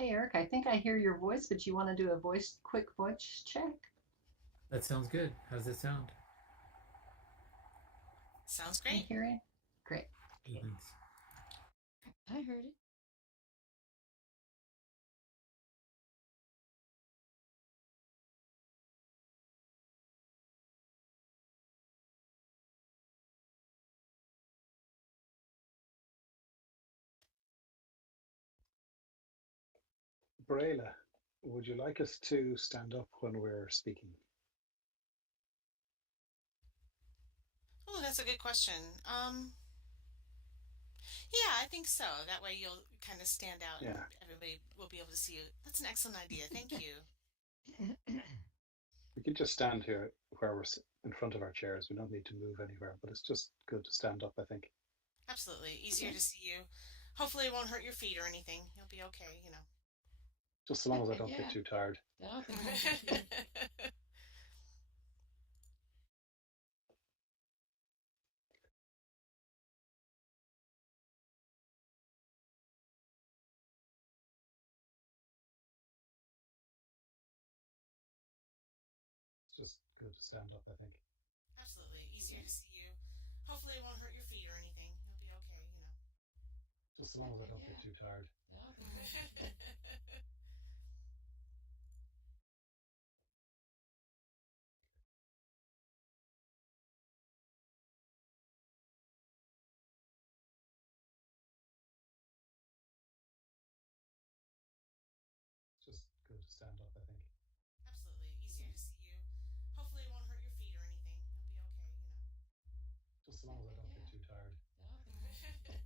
Hey, Eric, I think I hear your voice, but you want to do a quick voice check? That sounds good. How does it sound? Sounds Can you great. hear it? Great. Good, thanks. I heard it. Braila, would you like us to stand up when we're speaking? Oh, that's a good question. Yeah, I think so. That way you'll kind of stand out and Yeah, everybody will be able to see you. That's an excellent idea. Thank you. we can just stand here where we're in front of our chairs. We don't need to move anywhere, but it's just good to stand up, I think. Absolutely. Easier Okay. to see you. Hopefully it won't hurt your feet or anything. You'll be okay. Just so long as I don't get Yeah. too tired. Nothing wrong with you. It's just good to stand up, I think. Absolutely. Easier to see you. Hopefully it won't hurt your feet or anything. You'll be okay. Just so long as I don't get Yeah. too tired. Nothing wrong with you. It's just good to stand up, I think. Absolutely. Easier to see you. Hopefully it won't hurt your feet or anything. You'll be okay. Just so long as I don't get Yeah. too tired. Nothing wrong with you.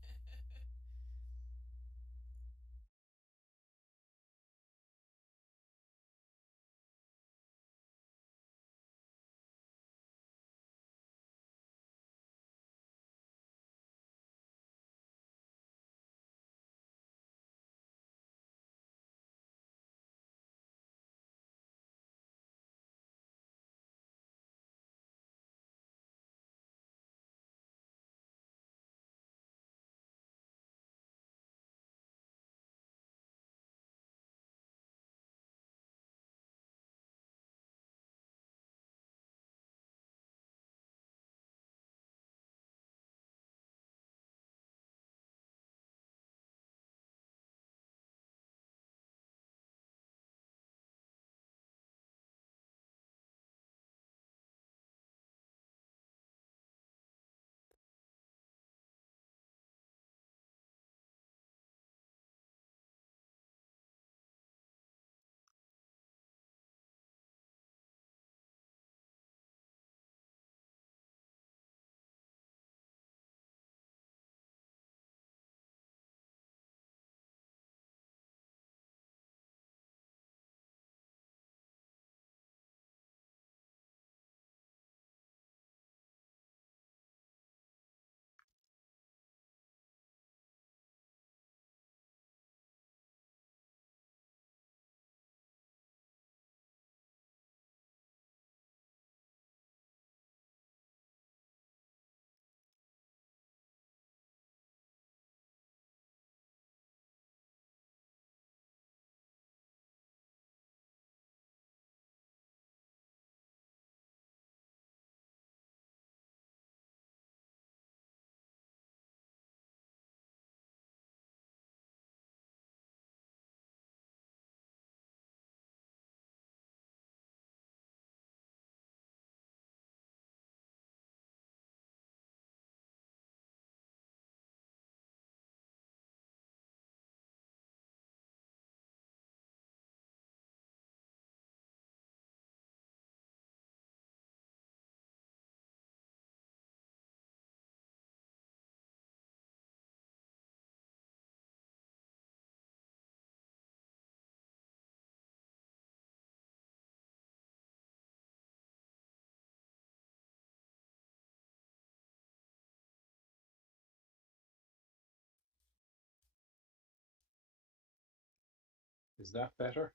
Is that better?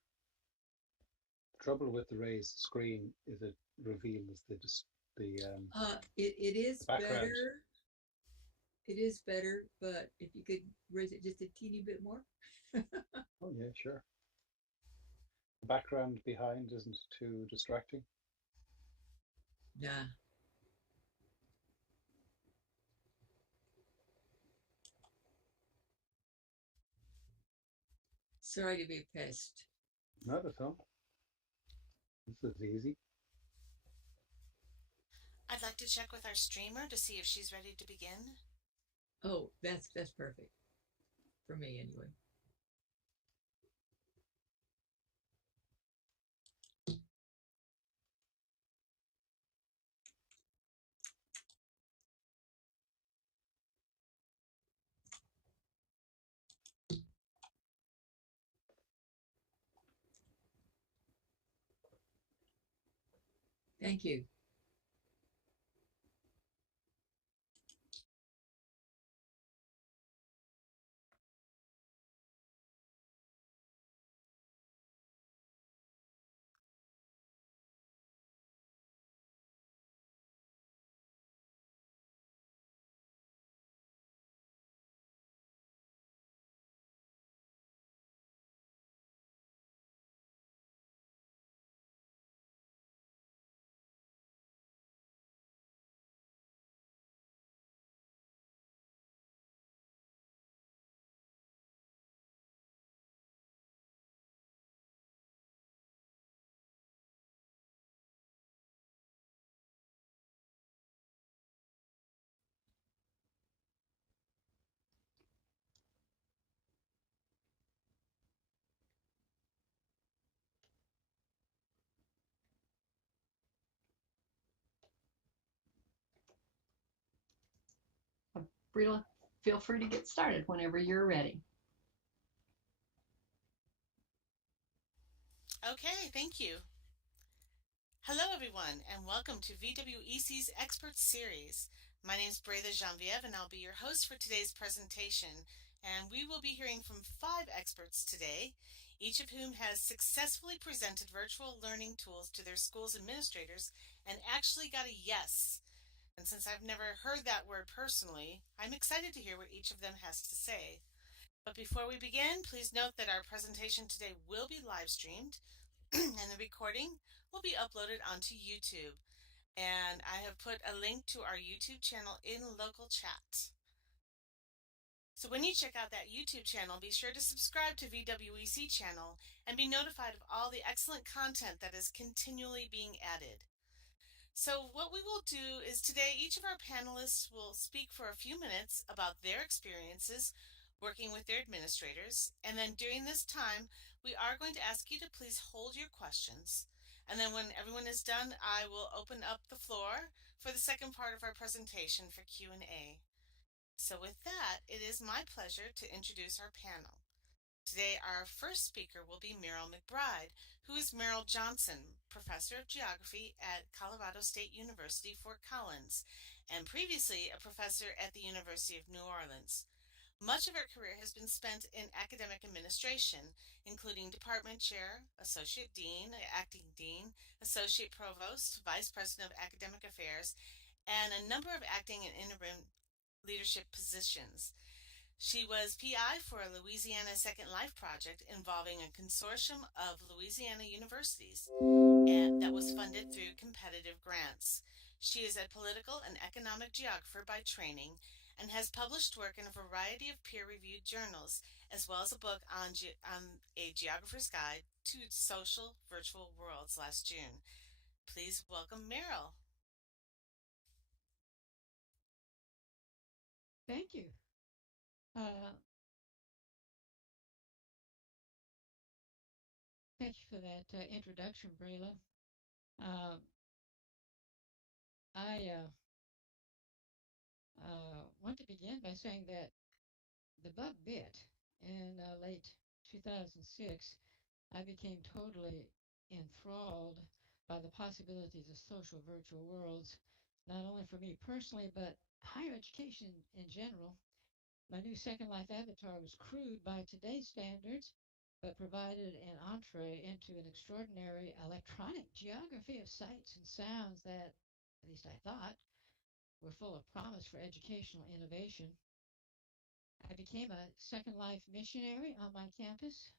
Trouble with the raised screen is it reveals the It the is background. better. It is better, but if you could raise it just a teeny bit more. Oh yeah, sure. The background behind isn't too distracting. Nah. Sorry to be a pest. Not at all. This is easy. I'd like to check with our streamer to see if she's ready to begin. Oh, that's perfect. For me anyway. Thank you. Brila, feel free to get started whenever you're ready. Okay, thank you. Hello, everyone, and welcome to VWEC's Expert Series. My name is Breda Genevieve, and I'll be your host for today's presentation. And we will be hearing from 5 experts today, each of whom has successfully presented virtual learning tools to their school's administrators and actually got a yes. And since I've never heard that word personally, I'm excited to hear what each of them has to say. But before we begin, please note that our presentation today will be live streamed and the recording will be uploaded onto YouTube. And I have put a link to our YouTube channel in local chat. So when you check out that YouTube channel, be sure to subscribe to VWEC channel and be notified of all the excellent content that is continually being added. So what we will do is today each of our panelists will speak for a few minutes about their experiences working with their administrators, and then during this time we are going to ask you to please hold your questions, and then when everyone is done I will open up the floor for the second part of our presentation for Q&A. So with that, it is my pleasure to introduce our panel. Today, our first speaker will be Meryl McBride, who is Meryl Johnson, Professor of Geography at Colorado State University, Fort Collins, and previously a professor at the University of New Orleans. Much of her career has been spent in academic administration, including department chair, associate dean, acting dean, associate provost, vice president of academic affairs, and a number of acting and interim leadership positions. She was PI for a Louisiana Second Life project involving a consortium of Louisiana universities that was funded through competitive grants. She is a political and economic geographer by training and has published work in a variety of peer-reviewed journals, as well as a book on a geographer's guide to social virtual worlds last June. Please welcome Meryl. Thank you. Thank you for that introduction, Brayla. I want to begin by saying that the bug bit in late 2006. I became totally enthralled by the possibilities of social virtual worlds, not only for me personally, but higher education in general. My new Second Life avatar was crude by today's standards, but provided an entree into an extraordinary electronic geography of sights and sounds that, at least I thought, were full of promise for educational innovation. I became a Second Life missionary on my campus.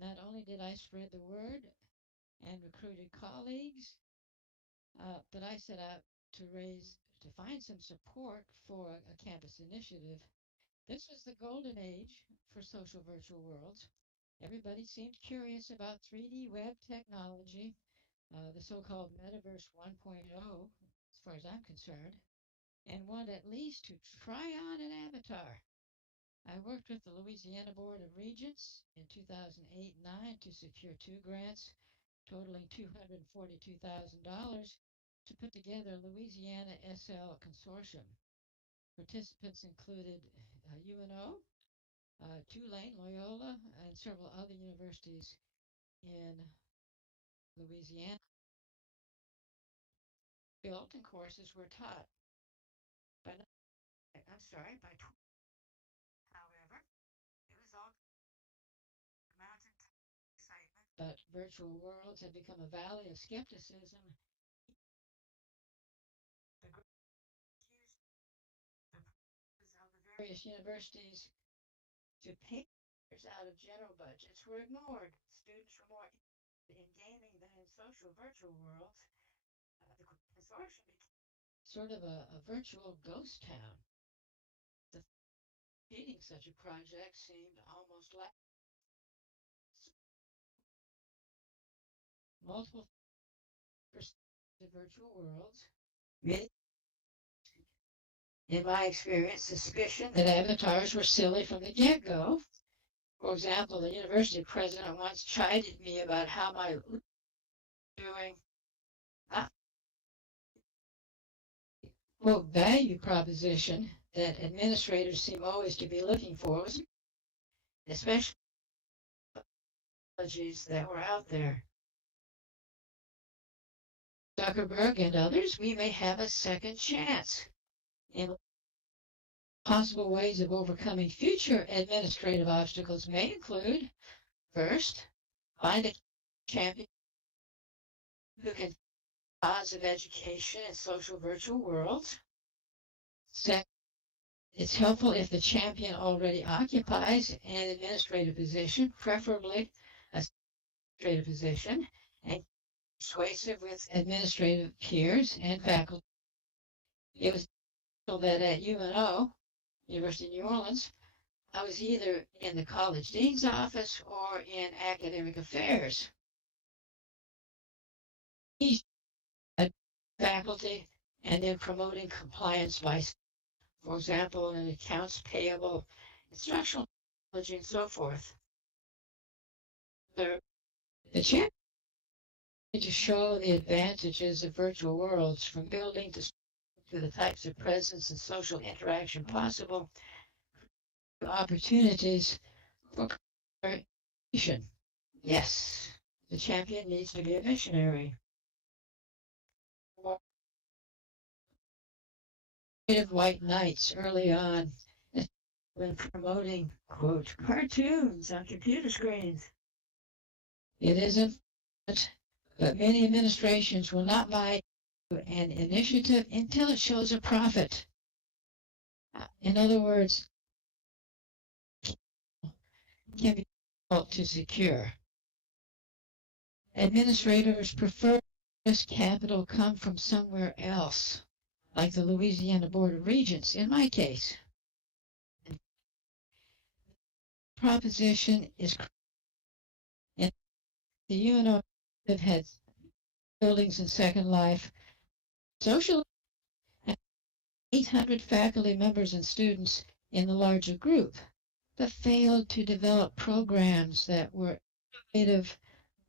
Not only did I spread the word and recruited colleagues, but I set out to find some support for a campus initiative. This was the golden age for social virtual worlds. Everybody seemed curious about 3D web technology, the so-called Metaverse 1.0, as far as I'm concerned, and wanted at least to try on an avatar. I worked with the Louisiana Board of Regents in 2008-9 to secure 2 grants totaling $242,000 to put together a Louisiana SL consortium. Participants included UNO, Tulane, Loyola, and several other universities in Louisiana. Built and courses were taught by, by 12. However, it was all mountain excitement. But virtual worlds have become a valley of skepticism. The various universities to pay out of general budgets were ignored. Students were more interested in gaming than in social virtual worlds. The consortium became sort of a virtual ghost town. The feeding such a project seemed almost like multiple virtual worlds. In my experience, suspicion that avatars were silly from the get-go. For example, the university president once chided me about how my doing quote value proposition that administrators seem always to be looking for, especially technologies that were out there. Zuckerberg and others, we may have a second chance in possible ways of overcoming future administrative obstacles may include, first, find a champion who can cause of education in social virtual worlds. Second, it's helpful if the champion already occupies an administrative position, preferably a administrative position, and persuasive with administrative peers and faculty. It was that at UNO, University of New Orleans, I was either in the college dean's office or in academic affairs. Faculty and then promoting compliance by, for example, in accounts payable, instructional technology, and so forth. The champion to show the advantages of virtual worlds, from building to the types of presence and social interaction possible, opportunities for collaboration. Yes, the champion needs to be a missionary. White knights early on when promoting, quote, cartoons on computer screens. It isn't, but many administrations will not buy an initiative until it shows a profit. In other words, can be difficult to secure. Administrators prefer this capital come from somewhere else, like the Louisiana Board of Regents in my case. Proposition is in the UNO have had buildings in Second Life, social 800 faculty members and students in the larger group, but failed to develop programs that were innovative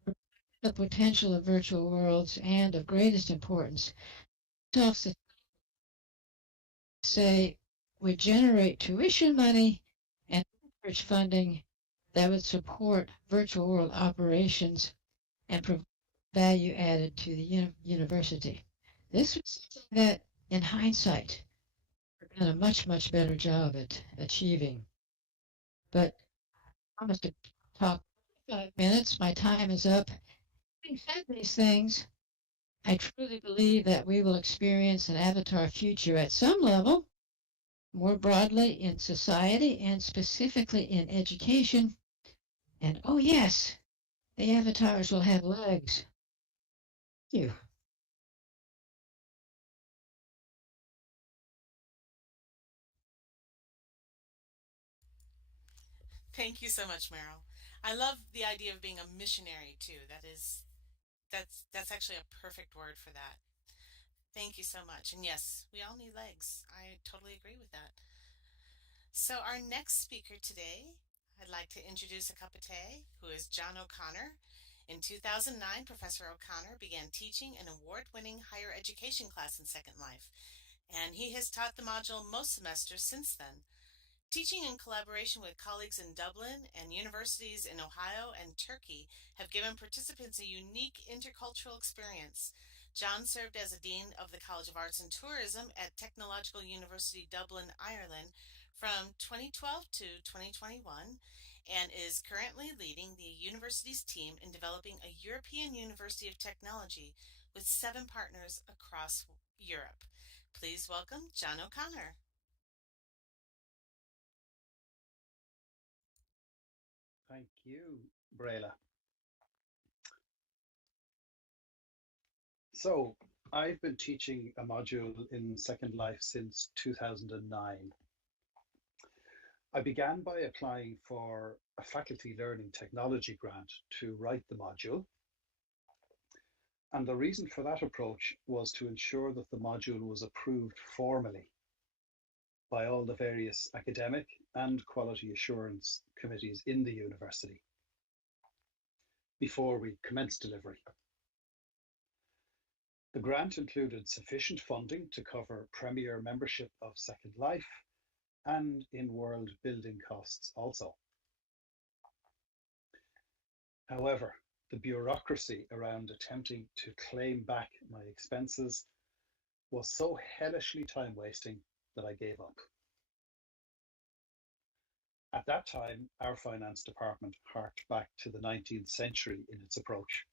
for the potential of virtual worlds and of greatest importance. Say would generate tuition money and research funding that would support virtual world operations and provide value added to the university. This was something that, in hindsight, we've done a much, much better job at achieving. But I promised to talk 5 minutes. My time is up. Having said these things, I truly believe that we will experience an avatar future at some level, more broadly in society and specifically in education. And oh yes, the avatars will have legs. Thank you. Thank you so much, Meryl. I love the idea of being a missionary too. That's actually a perfect word for that. Thank you so much. And yes, we all need legs. I totally agree with that. So our next speaker today, I'd like to introduce Acuppa, who is John O'Connor. In 2009, Professor O'Connor began teaching an award-winning higher education class in Second Life, and he has taught the module most semesters since then. Teaching in collaboration with colleagues in Dublin and universities in Ohio and Turkey have given participants a unique intercultural experience. John served as a Dean of the College of Arts and Tourism at Technological University Dublin, Ireland from 2012 to 2021 and is currently leading the university's team in developing a European University of Technology with 7 partners across Europe. Please welcome John O'Connor. Thank you, Brayla. So, I've been teaching a module in Second Life since 2009. I began by applying for a faculty learning technology grant to write the module. And the reason for that approach was to ensure that the module was approved formally by all the various academic and quality assurance committees in the university before we commenced delivery. The grant included sufficient funding to cover Premier membership of Second Life and in-world building costs also. However, the bureaucracy around attempting to claim back my expenses was so hellishly time-wasting that I gave up. At that time, our finance department harked back to the 19th century in its approach.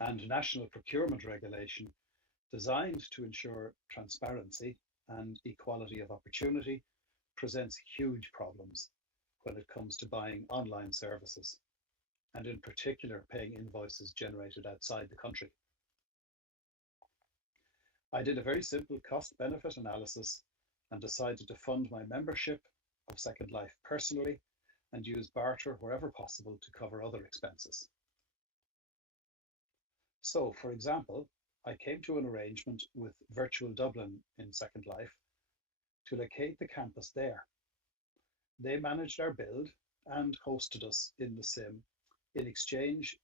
And national procurement regulation designed to ensure transparency and equality of opportunity presents huge problems when it comes to buying online services, and in particular paying invoices generated outside the country. I did a very simple cost-benefit analysis and decided to fund my membership of Second Life personally and use barter wherever possible to cover other expenses. So, for example, I came to an arrangement with Virtual Dublin in Second Life to locate the campus there. They managed our build and hosted us in the sim in exchange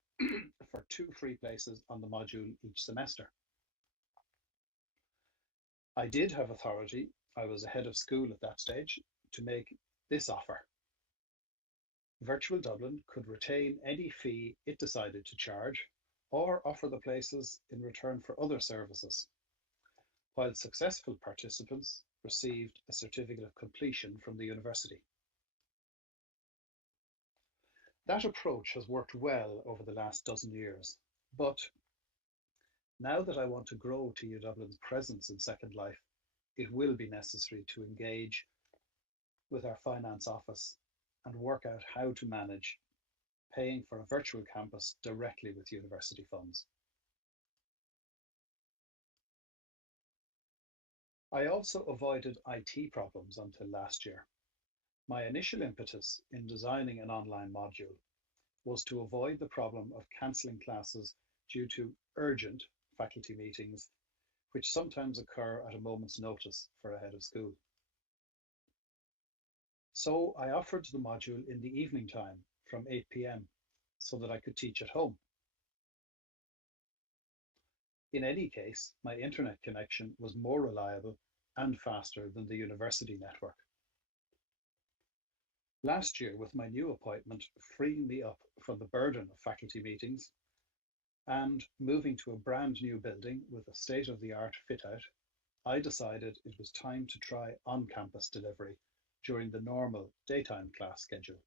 for 2 free places on the module each semester. I did have authority, I was a head of school at that stage, to make this offer. Virtual Dublin could retain any fee it decided to charge or offer the places in return for other services, while successful participants received a certificate of completion from the university. That approach has worked well over the last dozen years, but now that I want to grow TU Dublin's presence in Second Life, it will be necessary to engage with our finance office and work out how to manage paying for a virtual campus directly with university funds. I also avoided IT problems until last year. My initial impetus in designing an online module was to avoid the problem of cancelling classes due to urgent faculty meetings, which sometimes occur at a moment's notice for a head of school. So I offered the module in the evening time from 8 p.m. so that I could teach at home. In any case, my internet connection was more reliable and faster than the university network. Last year, with my new appointment freeing me up from the burden of faculty meetings and moving to a brand new building with a state-of-the-art fit-out, I decided it was time to try on-campus delivery during the normal daytime class schedule.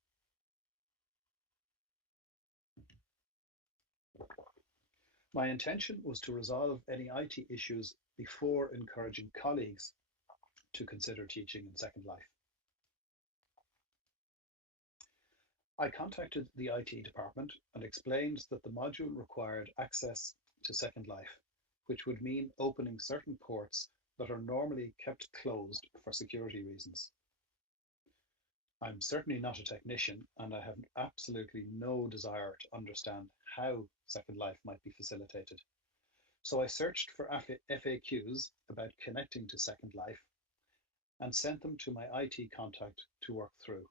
My intention was to resolve any IT issues before encouraging colleagues to consider teaching in Second Life. I contacted the IT department and explained that the module required access to Second Life, which would mean opening certain ports that are normally kept closed for security reasons. I'm certainly not a technician, and I have absolutely no desire to understand how Second Life might be facilitated. So I searched for FAQs about connecting to Second Life and sent them to my IT contact to work through.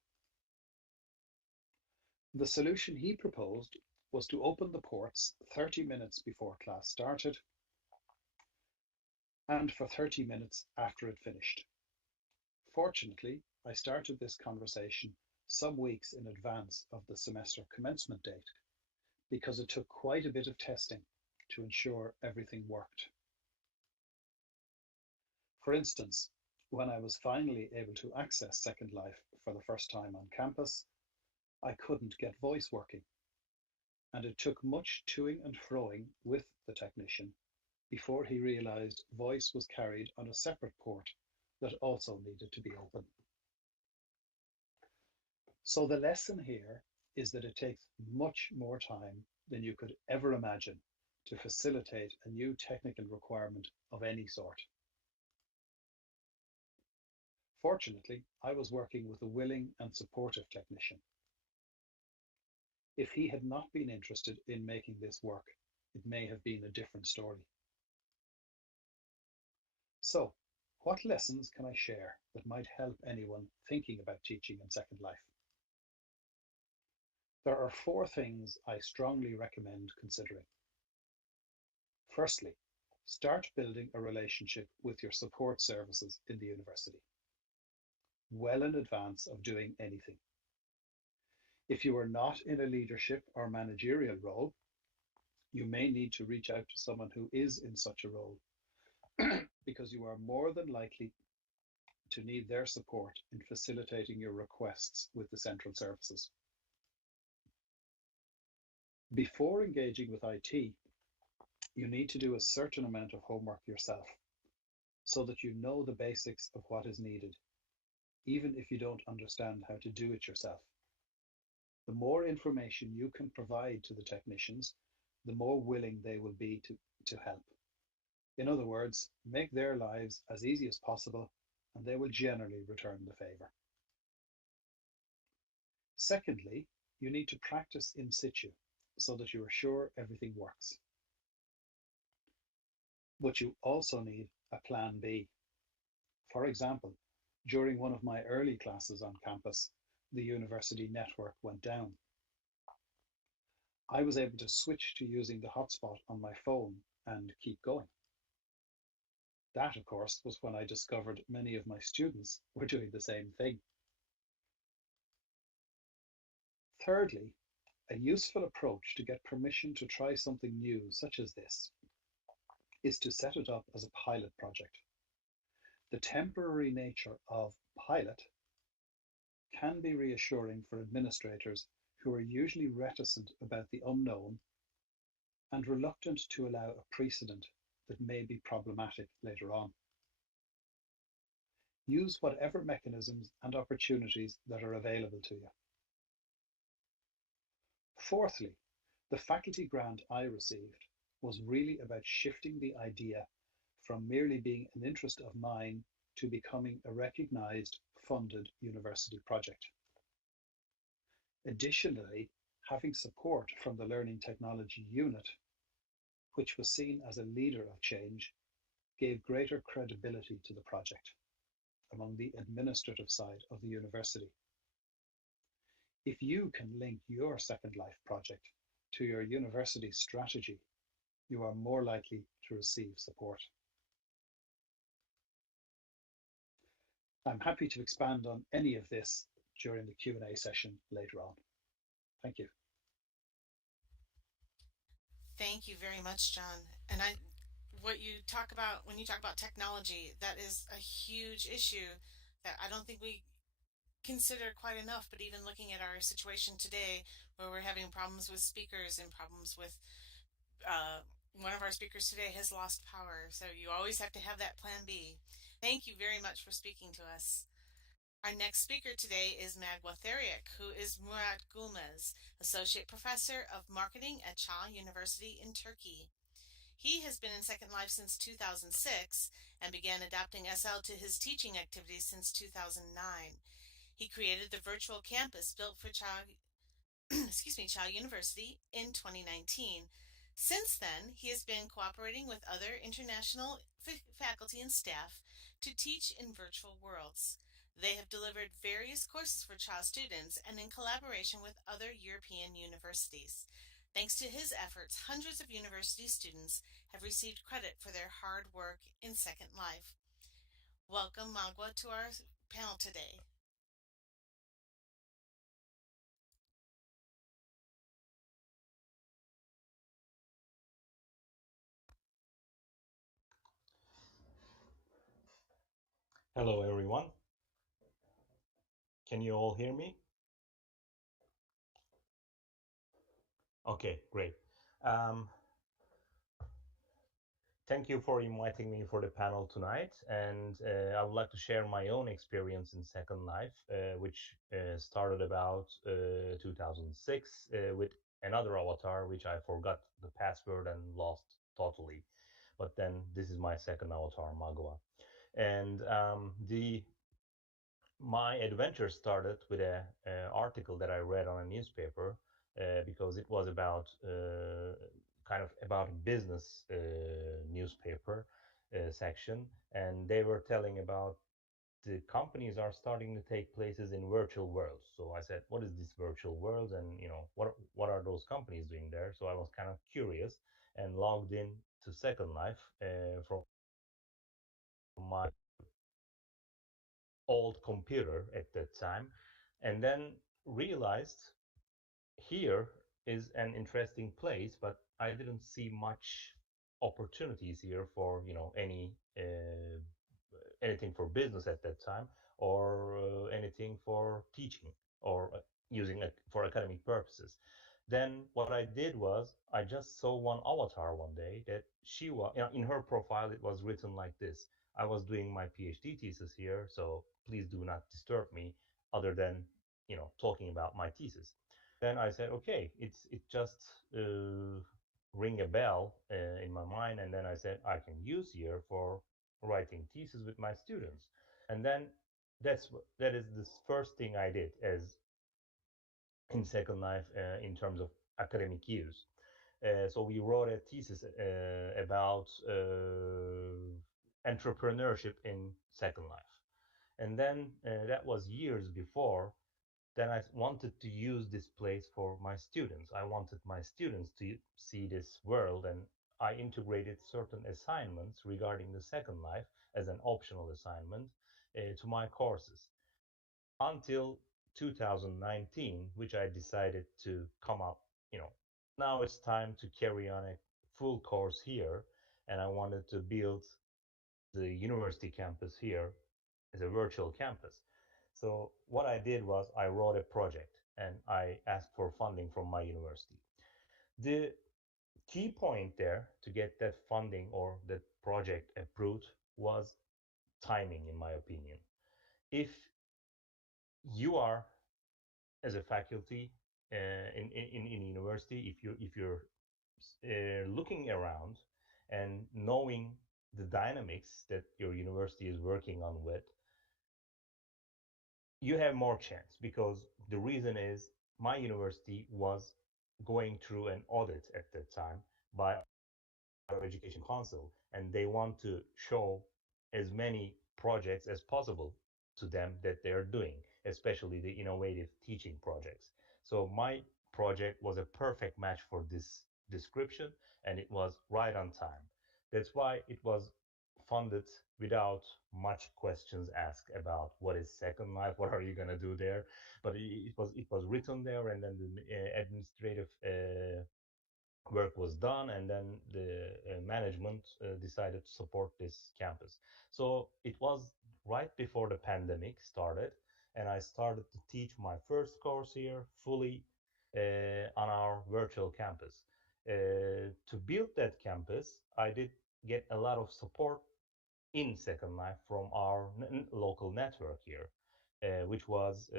The solution he proposed was to open the ports 30 minutes before class started and for 30 minutes after it finished. Fortunately, I started this conversation some weeks in advance of the semester commencement date because it took quite a bit of testing to ensure everything worked. For instance, when I was finally able to access Second Life for the first time on campus, I couldn't get voice working, and it took much toing and froing with the technician before he realized voice was carried on a separate port that also needed to be open. So the lesson here is that it takes much more time than you could ever imagine to facilitate a new technical requirement of any sort. Fortunately, I was working with a willing and supportive technician. If he had not been interested in making this work, it may have been a different story. So, what lessons can I share that might help anyone thinking about teaching in Second Life? There are 4 things I strongly recommend considering. Firstly, start building a relationship with your support services in the university, well in advance of doing anything. If you are not in a leadership or managerial role, you may need to reach out to someone who is in such a role because you are more than likely to need their support in facilitating your requests with the central services. Before engaging with IT, you need to do a certain amount of homework yourself so that you know the basics of what is needed, even if you don't understand how to do it yourself. The more information you can provide to the technicians, the more willing they will be to help. In other words, make their lives as easy as possible, and they will generally return the favor. Secondly, you need to practice in situ so that you are sure everything works. But you also need a plan B. For example, during one of my early classes on campus, the university network went down. I was able to switch to using the hotspot on my phone and keep going. That, of course, was when I discovered many of my students were doing the same thing. Thirdly, a useful approach to get permission to try something new, such as this, is to set it up as a pilot project. The temporary nature of pilot can be reassuring for administrators who are usually reticent about the unknown and reluctant to allow a precedent that may be problematic later on. Use whatever mechanisms and opportunities that are available to you. Fourthly, the faculty grant I received was really about shifting the idea from merely being an interest of mine to becoming a recognized, funded university project. Additionally, having support from the Learning Technology Unit, which was seen as a leader of change, gave greater credibility to the project among the administrative side of the university. If you can link your Second Life project to your university strategy, you are more likely to receive support. I'm happy to expand on any of this during the Q&A session later on. Thank you. Thank you very much, John. And what you talk about when you talk about technology, that is a huge issue that I don't think we consider quite enough. But even looking at our situation today, where we're having problems with speakers and problems with one of our speakers today has lost power, so you always have to have that plan B. Thank you very much for speaking to us. Our next speaker today is Magua Theriac, who is Murat Gulmez, Associate Professor of Marketing at Çağ University in Turkey. He has been in Second Life since 2006 and began adapting SL to his teaching activities since 2009. He created the virtual campus built for Çağ Çağ University in 2019. Since then, he has been cooperating with other international faculty and staff to teach in virtual worlds. They have delivered various courses for Çağ students and in collaboration with other European universities. Thanks to his efforts, hundreds of university students have received credit for their hard work in Second Life. Welcome, Magua, to our panel today. Hello, everyone. Can you all hear me? Okay, great. Thank you for inviting me for the panel tonight, and I would like to share my own experience in Second Life, which started about 2006 with another avatar, which I forgot the password and lost totally. But then this is my second avatar, Magua. And my adventure started with a article that I read on a newspaper because it was about kind of about business newspaper section, and they were telling about the companies are starting to take places in virtual worlds. So I said, what is this virtual world, and what are those companies doing there? So I was kind of curious and logged in to Second Life from my old computer at that time, and then realized here is an interesting place, but I didn't see much opportunities here for anything for business at that time, or anything for teaching, or using it for academic purposes. Then what I did was I just saw one avatar one day that she was, in her profile it was written like this: I was doing my PhD thesis here, so please do not disturb me other than talking about my thesis. Then I said, okay, it just ring a bell in my mind, and then I said I can use here for writing thesis with my students. And then that is the first thing I did as in Second Life in terms of academic use. So we wrote a thesis about entrepreneurship in Second Life. And then that was years before. Then I wanted to use this place for my students. I wanted my students to see this world, and I integrated certain assignments regarding the Second Life as an optional assignment to my courses until 2019, which I decided to come up, now it's time to carry on a full course here, and I wanted to build the university campus here as a virtual campus. So what I did was I wrote a project and I asked for funding from my university. The key point there to get that funding or that project approved was timing, in my opinion. If you are, as a faculty in university, if you're looking around and knowing the dynamics that your university is working on with, you have more chance, because the reason is my university was going through an audit at that time by our education council, and they want to show as many projects as possible to them that they're doing, especially the innovative teaching projects. So my project was a perfect match for this description, and it was right on time. That's why it was funded without much questions asked about what is Second Life, what are you going to do there. But it was written there, and then the administrative work was done, and then the management decided to support this campus. So it was right before the pandemic started, and I started to teach my first course here fully on our virtual campus. To build that campus, I did get a lot of support in Second Life from our local network here, which was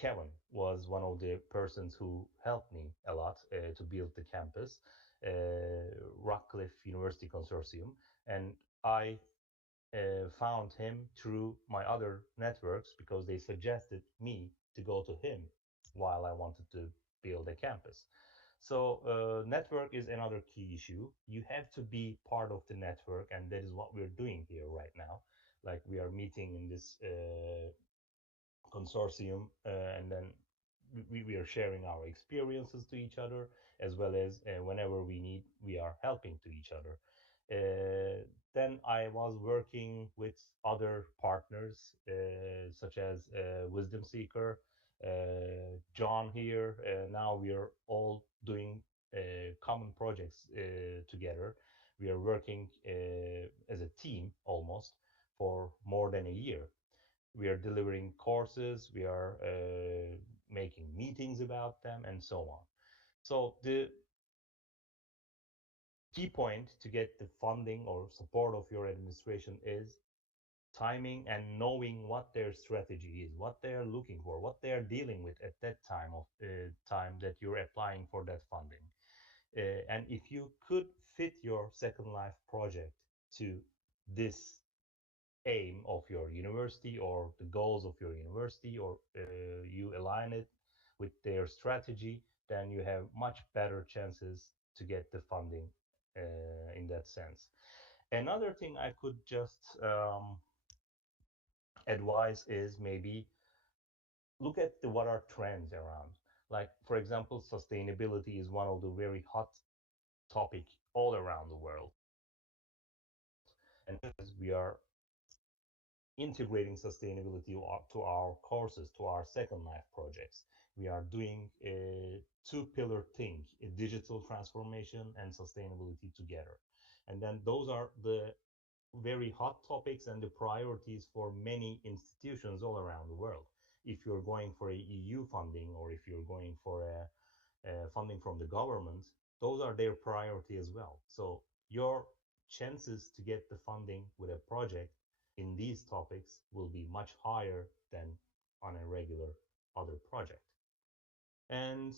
Kevin was one of the persons who helped me a lot to build the campus, Rockcliffe University Consortium, and I found him through my other networks because they suggested me to go to him while I wanted to build a campus. So network is another key issue. You have to be part of the network, and that is what we're doing here right now. Like we are meeting in this consortium, and then we are sharing our experiences to each other, as well as whenever we need, we are helping to each other. Then I was working with other partners, such as Wisdom Seeker, John here. Now we are all doing common projects together. We are working as a team almost for more than a year. We are delivering courses, we are making meetings about them, and so on. So the key point to get the funding or support of your administration is timing and knowing what their strategy is, what they are looking for, what they are dealing with at that time that you're applying for that funding. And if you could fit your Second Life project to this aim of your university or the goals of your university, or you align it with their strategy, then you have much better chances to get the funding in that sense. Another thing I could just advise is maybe look at what are trends around. Like, for example, sustainability is one of the very hot topic all around the world. And we are integrating sustainability to our courses, to our Second Life projects. We are doing a two-pillar thing, a digital transformation and sustainability together. And then those are the very hot topics and the priorities for many institutions all around the world. If you're going for a EU funding, or if you're going for a funding from the government, those are their priority as well. So your chances to get the funding with a project in these topics will be much higher than on a regular other project. And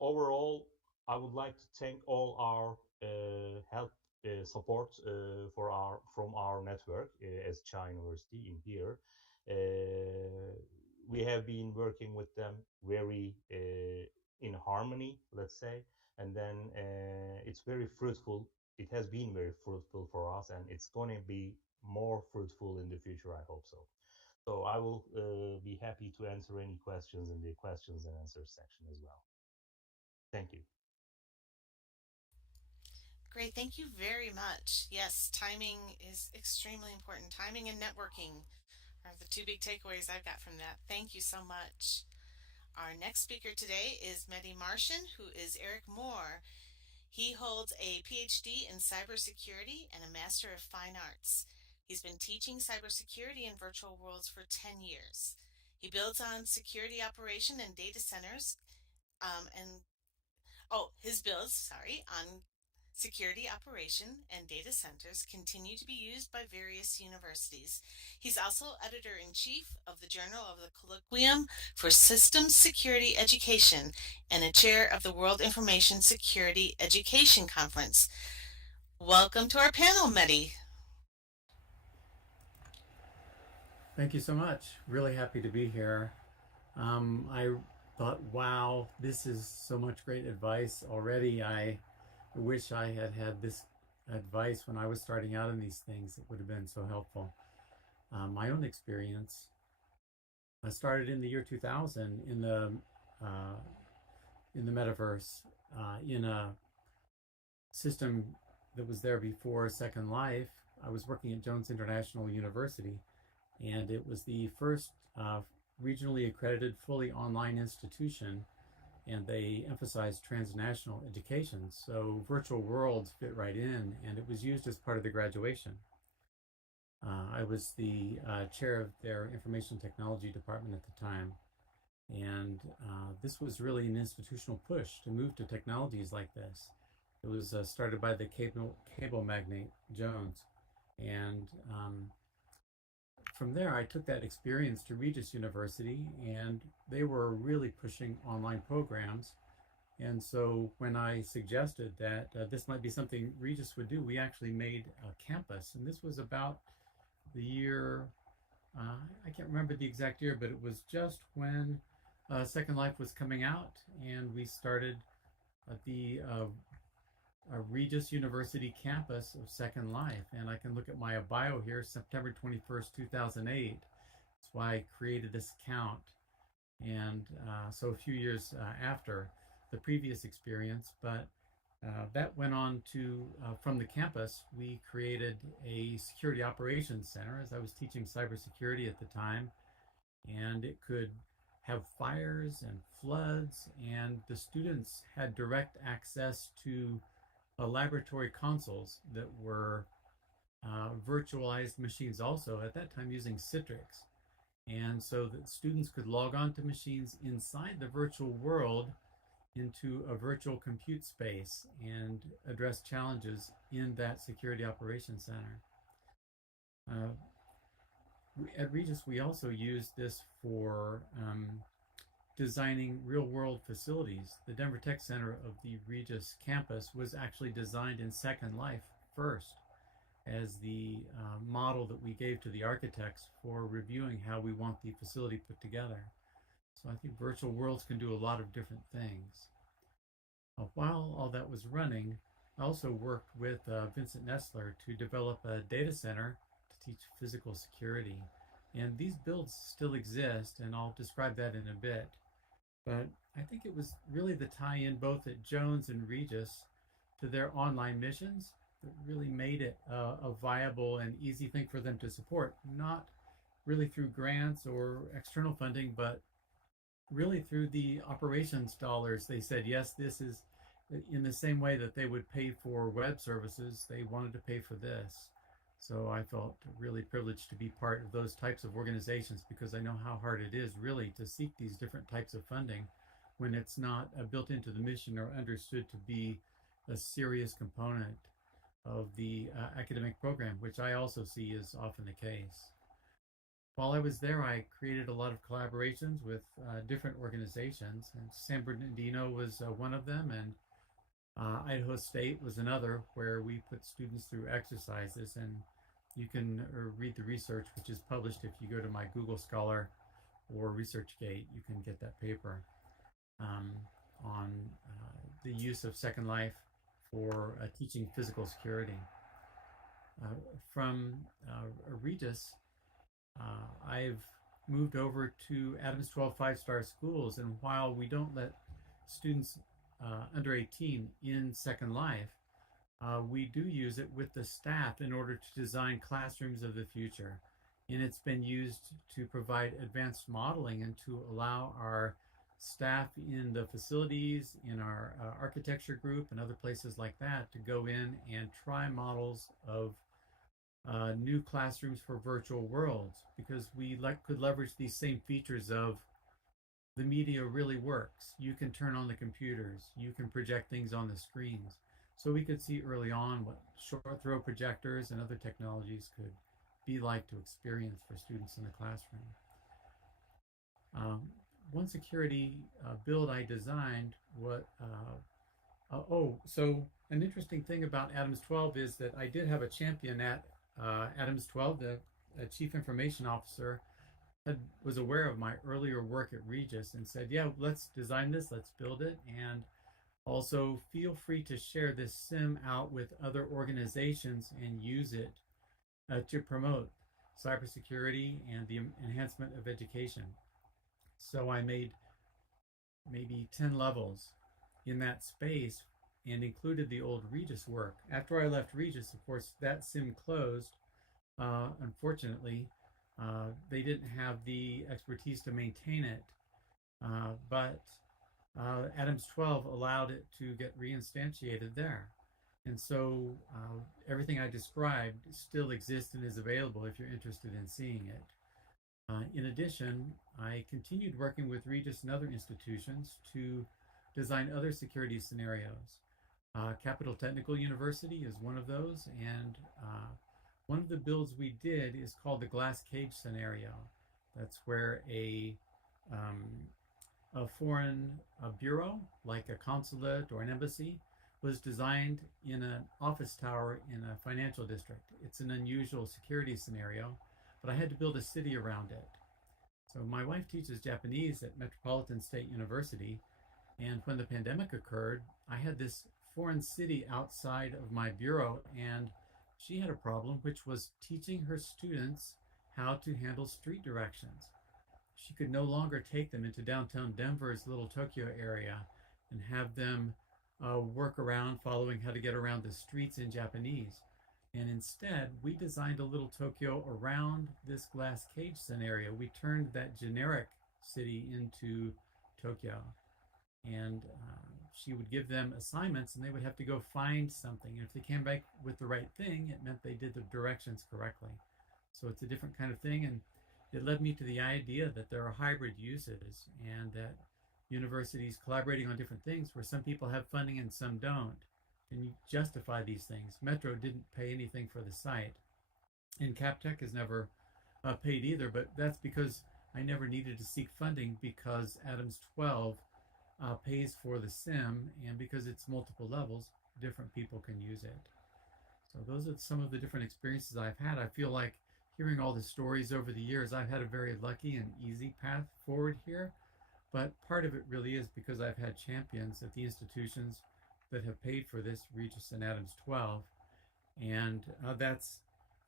overall, I would like to thank all our help support from our network as China University in here. We have been working with them very in harmony, let's say, and then it's very fruitful. It has been very fruitful for us, and it's going to be more fruitful in the future, I hope so. So I will be happy to answer any questions in the questions and answers section as well. Thank you. Great, thank you very much. Yes, timing is extremely important. Timing and networking are the two big takeaways I've got from that. Thank you so much. Our next speaker today is Medi Martian, who is Erik Moore. He holds a PhD in cybersecurity and a Master of Fine Arts. He's been teaching cybersecurity in virtual worlds for 10 years. He builds on security operation and data centers, his builds, on security operation and data centers continue to be used by various universities. He's also editor-in-chief of the Journal of the Colloquium for Systems Security Education and a chair of the World Information Security Education Conference. Welcome to our panel, Medi. Thank you so much. Really happy to be here. I thought, wow, this is so much great advice already. I wish I had had this advice when I was starting out in these things. It would have been so helpful. My own experience, I started in the year 2000 in the metaverse, in a system that was there before Second Life. I was working at Jones International University, and it was the first regionally accredited, fully online institution, and they emphasized transnational education. So virtual worlds fit right in, and it was used as part of the graduation. I was the chair of their information technology department at the time. And this was really an institutional push to move to technologies like this. It was started by the cable magnate Jones. And from there, I took that experience to Regis University, and they were really pushing online programs. And so when I suggested that this might be something Regis would do, we actually made a campus. And this was about the year, I can't remember the exact year, but it was just when Second Life was coming out, and we started the Regis University campus of Second Life. And I can look at my bio here, September 21st, 2008. That's why I created this account. And so a few years after the previous experience, but that went on to, from the campus, we created a security operations center, as I was teaching cybersecurity at the time, and it could have fires and floods, and the students had direct access to laboratory consoles that were virtualized machines also, at that time using Citrix. And so that students could log on to machines inside the virtual world into a virtual compute space and address challenges in that security operations center. At Regis, we also used this for designing real-world facilities. The Denver Tech Center of the Regis campus was actually designed in Second Life first as the model that we gave to the architects for reviewing how we want the facility put together. So I think virtual worlds can do a lot of different things. While all that was running, I also worked with Vincent Nestler to develop a data center to teach physical security. And these builds still exist, and I'll describe that in a bit. But I think it was really the tie-in both at Jones and Regis to their online missions that really made it a viable and easy thing for them to support, not really through grants or external funding, but really through the operations dollars. They said, yes, this is in the same way that they would pay for web services, they wanted to pay for this. So I felt really privileged to be part of those types of organizations, because I know how hard it is really to seek these different types of funding when it's not built into the mission or understood to be a serious component of the academic program, which I also see is often the case. While I was there, I created a lot of collaborations with different organizations, and San Bernardino was one of them, and Idaho State was another, where we put students through exercises. And you can read the research, which is published if you go to my Google Scholar or ResearchGate. You can get that paper on the use of Second Life for teaching physical security. From Regis, I've moved over to Adams 12 5-star schools, and while we don't let students under 18 in Second Life, we do use it with the staff in order to design classrooms of the future. And it's been used to provide advanced modeling and to allow our staff in the facilities, in our architecture group and other places like that, to go in and try models of new classrooms for virtual worlds, because we could leverage these same features of the media really works. You can turn on the computers, you can project things on the screens. So we could see early on what short throw projectors and other technologies could be like to experience for students in the classroom. One security build I designed, so an interesting thing about Adams 12 is that I did have a champion at Adams 12, the chief information officer, was aware of my earlier work at Regis and said, yeah, let's design this, let's build it, and also feel free to share this sim out with other organizations and use it to promote cybersecurity and the enhancement of education. So I made maybe 10 levels in that space and included the old Regis work. After I left Regis, of course, that sim closed. Unfortunately, they didn't have the expertise to maintain it, but Adams 12 allowed it to get reinstantiated there. And so everything I described still exists and is available if you're interested in seeing it. In addition, I continued working with Regis and other institutions to design other security scenarios. Capital Technical University is one of those, and one of the builds we did is called the glass cage scenario. That's where a foreign bureau, like a consulate or an embassy, was designed in an office tower in a financial district. It's an unusual security scenario, but I had to build a city around it. So my wife teaches Japanese at Metropolitan State University, and when the pandemic occurred, I had this foreign city outside of my bureau, and she had a problem, which was teaching her students how to handle street directions. She could no longer take them into downtown Denver's Little Tokyo area and have them work around following how to get around the streets in Japanese. And instead, we designed a Little Tokyo around this glass cage scenario. We turned that generic city into Tokyo. And she would give them assignments, and they would have to go find something. And if they came back with the right thing, it meant they did the directions correctly. So it's a different kind of thing, and it led me to the idea that there are hybrid uses, and that universities collaborating on different things where some people have funding and some don't. Can you justify these things? Metro didn't pay anything for the site, and CapTech has never paid either, but that's because I never needed to seek funding, because Adams 12 pays for the sim, and because it's multiple levels, different people can use it. So those are some of the different experiences I've had. I feel like hearing all the stories over the years, I've had a very lucky and easy path forward here, but part of it really is because I've had champions at the institutions that have paid for this, Regis and Adams 12, and that's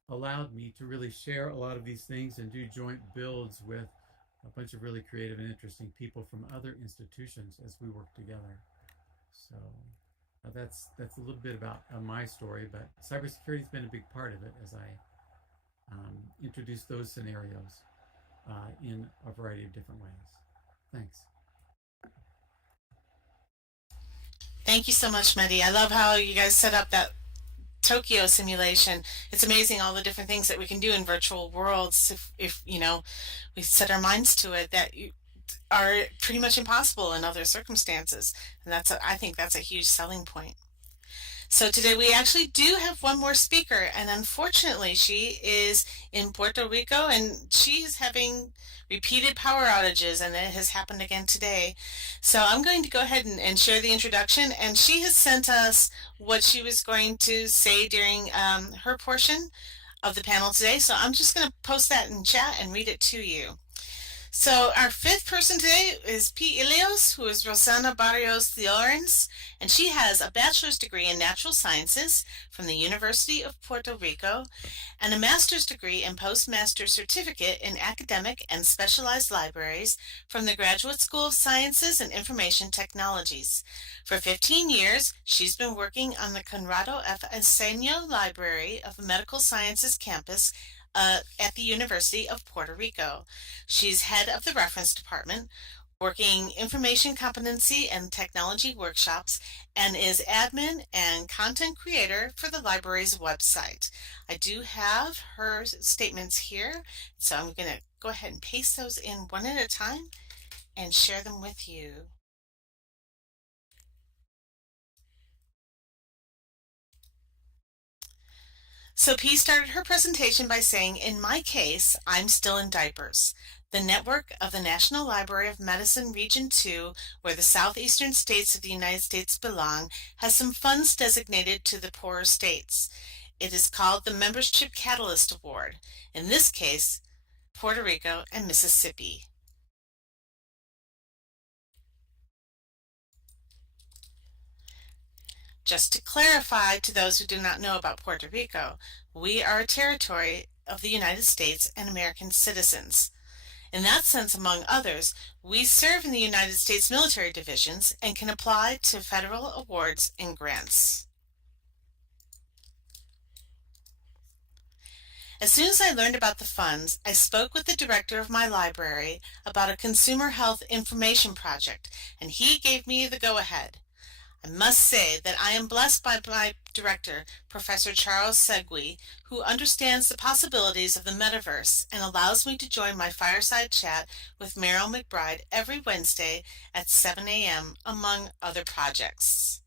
allowed me to really share a lot of these things and do joint builds with a bunch of really creative and interesting people from other institutions as we work together. So that's a little bit about my story, but cybersecurity has been a big part of it as I introduce those scenarios in a variety of different ways. Thanks. Thank you so much, Medi. I love how you guys set up that Tokyo simulation. It's amazing all the different things that we can do in virtual worlds if you know, we set our minds to it, that are pretty much impossible in other circumstances. And I think that's a huge selling point. So today we actually do have one more speaker, and unfortunately she is in Puerto Rico, and she's having repeated power outages, and it has happened again today. So I'm going to go ahead and share the introduction, and she has sent us what she was going to say during her portion of the panel today. So I'm just going to post that in chat and read it to you. So our fifth person today is P. Illios, who is Rossana Barrios-Llorens, and she has a bachelor's degree in natural sciences from the University of Puerto Rico and a master's degree and postmaster certificate in academic and specialized libraries from the Graduate School of Sciences and Information Technologies. For 15 years, she's been working on the Conrado F. Asenio Library of Medical Sciences campus at the University of Puerto Rico. She's head of the reference department, working information competency and technology workshops, and is admin and content creator for the library's website. I do have her statements here, so I'm going to go ahead and paste those in one at a time and share them with you. So P started her presentation by saying, in my case, I'm still in diapers. The network of the National Library of Medicine Region 2, where the southeastern states of the United States belong, has some funds designated to the poorer states. It is called the Membership Catalyst Award. In this case, Puerto Rico and Mississippi. Just to clarify to those who do not know about Puerto Rico, we are a territory of the United States and American citizens. In that sense, among others, we serve in the United States military divisions and can apply to federal awards and grants. As soon as I learned about the funds, I spoke with the director of my library about a consumer health information project, and he gave me the go-ahead. I must say that I am blessed by my director, Professor Charles Segui, who understands the possibilities of the metaverse and allows me to join my fireside chat with Meryl McBride every Wednesday at 7 a.m., among other projects.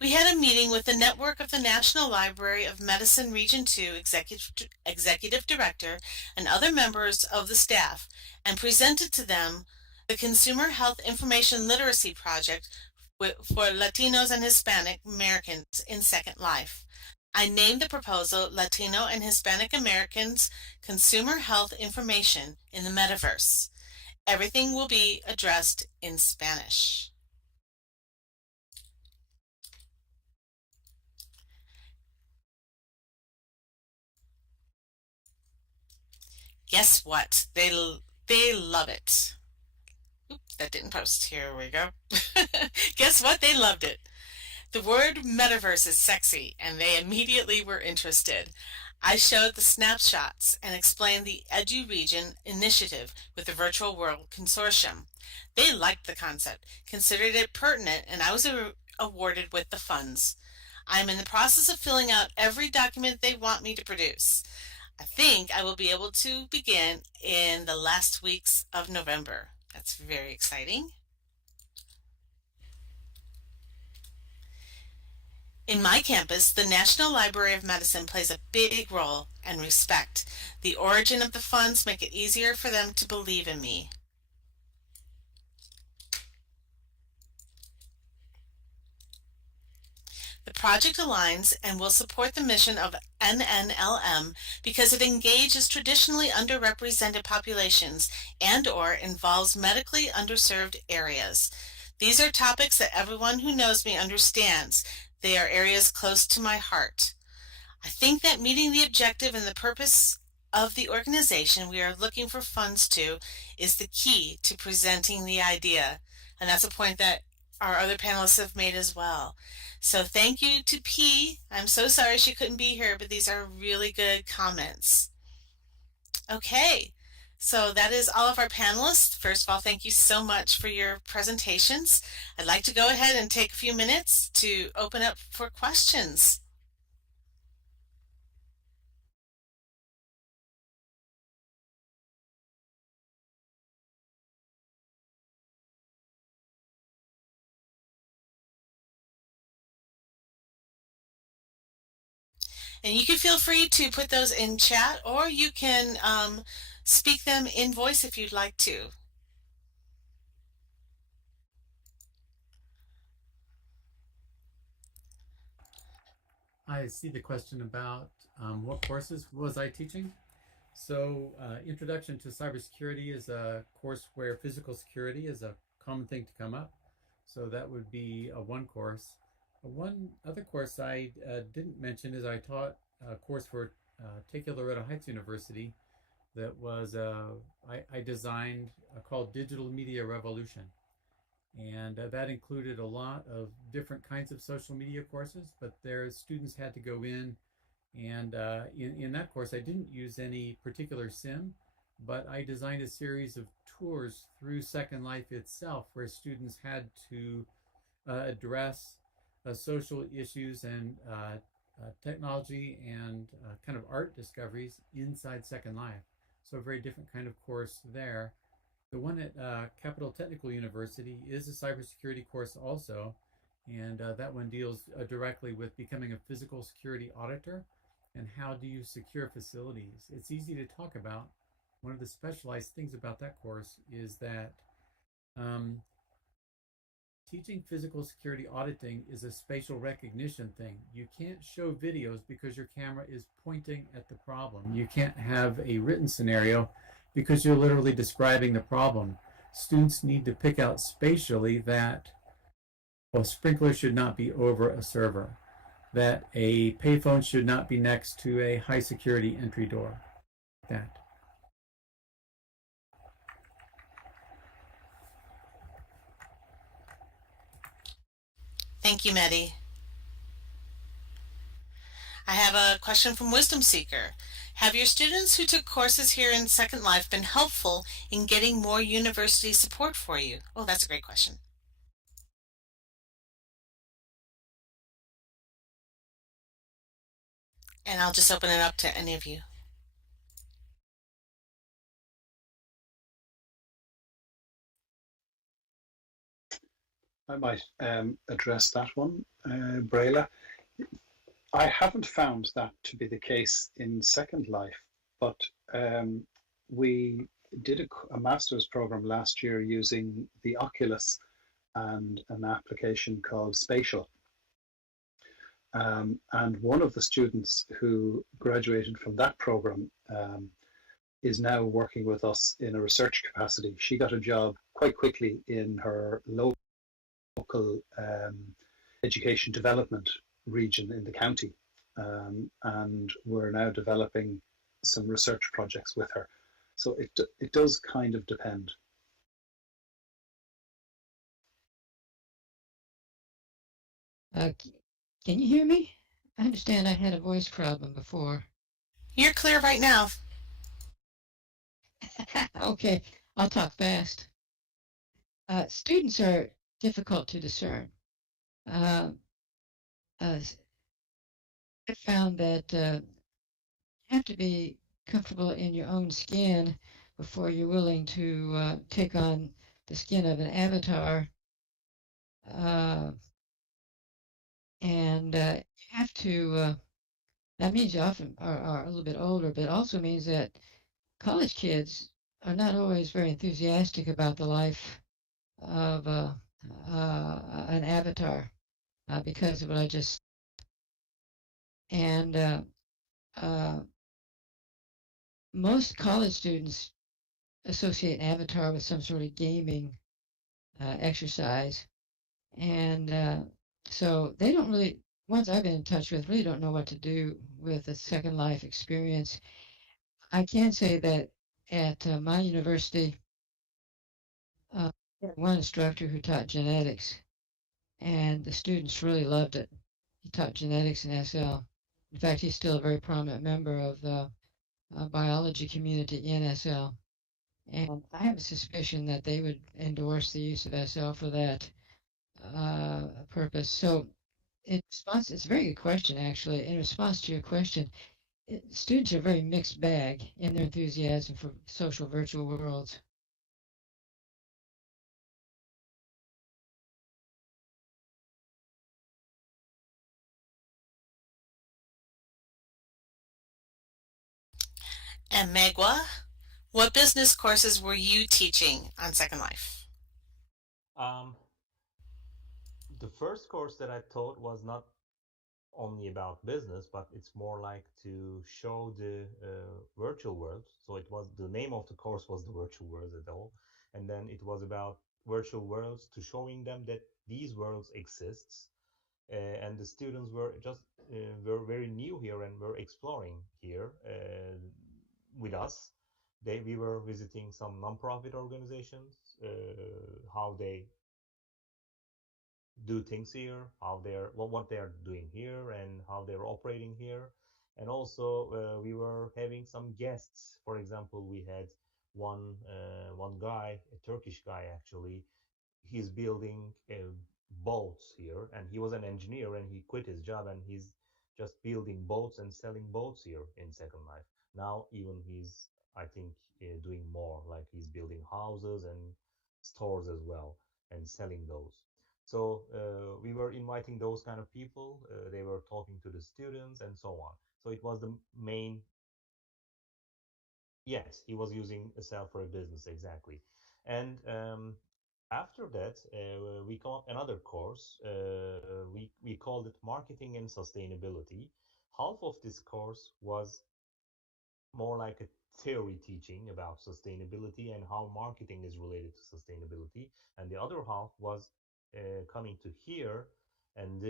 We had a meeting with the network of the National Library of Medicine Region 2 Executive Director and other members of the staff and presented to them the Consumer Health Information Literacy Project for Latinos and Hispanic Americans in Second Life. I named the proposal Latino and Hispanic Americans Consumer Health Information in the Metaverse. Everything will be addressed in Spanish. Guess what? They love it. Oops, that didn't post. Here we go. Guess what? They loved it. The word metaverse is sexy, and they immediately were interested. I showed the snapshots and explained the EduRegion initiative with the Virtual World Consortium. They liked the concept, considered it pertinent, and I was awarded with the funds. I'm in the process of filling out every document they want me to produce. I think I will be able to begin in the last weeks of November. That's very exciting. In my campus, the National Library of Medicine plays a big role and respect. The origin of the funds make it easier for them to believe in me. The project aligns and will support the mission of NNLM because it engages traditionally underrepresented populations and/or involves medically underserved areas. These are topics that everyone who knows me understands. They are areas close to my heart. I think that meeting the objective and the purpose of the organization we are looking for funds to is the key to presenting the idea. And that's a point that our other panelists have made as well. So thank you to P. I'm so sorry she couldn't be here, but these are really good comments. Okay, so that is all of our panelists. First of all, thank you so much for your presentations. I'd like to go ahead and take a few minutes to open up for questions. And you can feel free to put those in chat, or you can speak them in voice if you'd like to. I see the question about what courses was I teaching. So Introduction to Cybersecurity is a course where physical security is a common thing to come up. So that would be one course. One other course I didn't mention is I taught a course for Take Loretto Heights University that was I designed called Digital Media Revolution. And that included a lot of different kinds of social media courses, but their students had to go in and in that course I didn't use any particular sim, but I designed a series of tours through Second Life itself where students had to address social issues and technology and kind of art discoveries inside Second Life. So a very different kind of course there. The one at Capital Technical University is a cybersecurity course also, and that one deals directly with becoming a physical security auditor and how do you secure facilities. It's easy to talk about. One of the specialized things about that course is that teaching physical security auditing is a spatial recognition thing. You can't show videos because your camera is pointing at the problem. You can't have a written scenario because you're literally describing the problem. Students need to pick out spatially that a sprinkler should not be over a server, that a payphone should not be next to a high security entry door. That. Thank you, Medi. I have a question from Wisdom Seeker. Have your students who took courses here in Second Life been helpful in getting more university support for you? Oh, that's a great question. And I'll just open it up to any of you. I might address that one, Brayla. I haven't found that to be the case in Second Life, but we did a master's program last year using the Oculus and an application called Spatial. And one of the students who graduated from that program is now working with us in a research capacity. She got a job quite quickly in her local education development region in the county. And we're now developing some research projects with her. So it does kind of depend. Can you hear me? I understand I had a voice problem before. You're clear right now. Okay, I'll talk fast. Students are difficult to discern. I found that you have to be comfortable in your own skin before you're willing to take on the skin of an avatar. And you have to, that means you often are a little bit older, but it also means that college kids are not always very enthusiastic about the life of an avatar because of what I just and most college students associate an avatar with some sort of gaming exercise, and so they don't really. Ones I've been in touch with really don't know what to do with a Second Life experience. I can say that at my university, one instructor who taught genetics, and the students really loved it. He taught genetics in SL. In fact, he's still a very prominent member of the biology community in SL. And I have a suspicion that they would endorse the use of SL for that purpose. So, in response, it's a very good question, actually. In response to your question, students are a very mixed bag in their enthusiasm for social virtual worlds. And Magua, what business courses were you teaching on Second Life? Um, the first course that I taught was not only about business, but it's more like to show the virtual world. So it was the name of the course was the virtual worlds at all, and then it was about virtual worlds to showing them that these worlds exists, and the students were very new here and were exploring here with us. We were visiting some nonprofit organizations, how they do things here, how what they are doing here, and how they're operating here. And also, we were having some guests. For example, we had one guy, a Turkish guy actually. He's building boats here, and he was an engineer, and he quit his job, and he's just building boats and selling boats here in Second Life. Now, even he's, I think, doing more, like he's building houses and stores as well, and selling those. So we were inviting those kind of people. They were talking to the students and so on. So it was the main. Yes, he was using a cell for a business exactly. And after that, we got another course. We called it Marketing and Sustainability. Half of this course was more like a theory teaching about sustainability and how marketing is related to sustainability, and the other half was coming to here and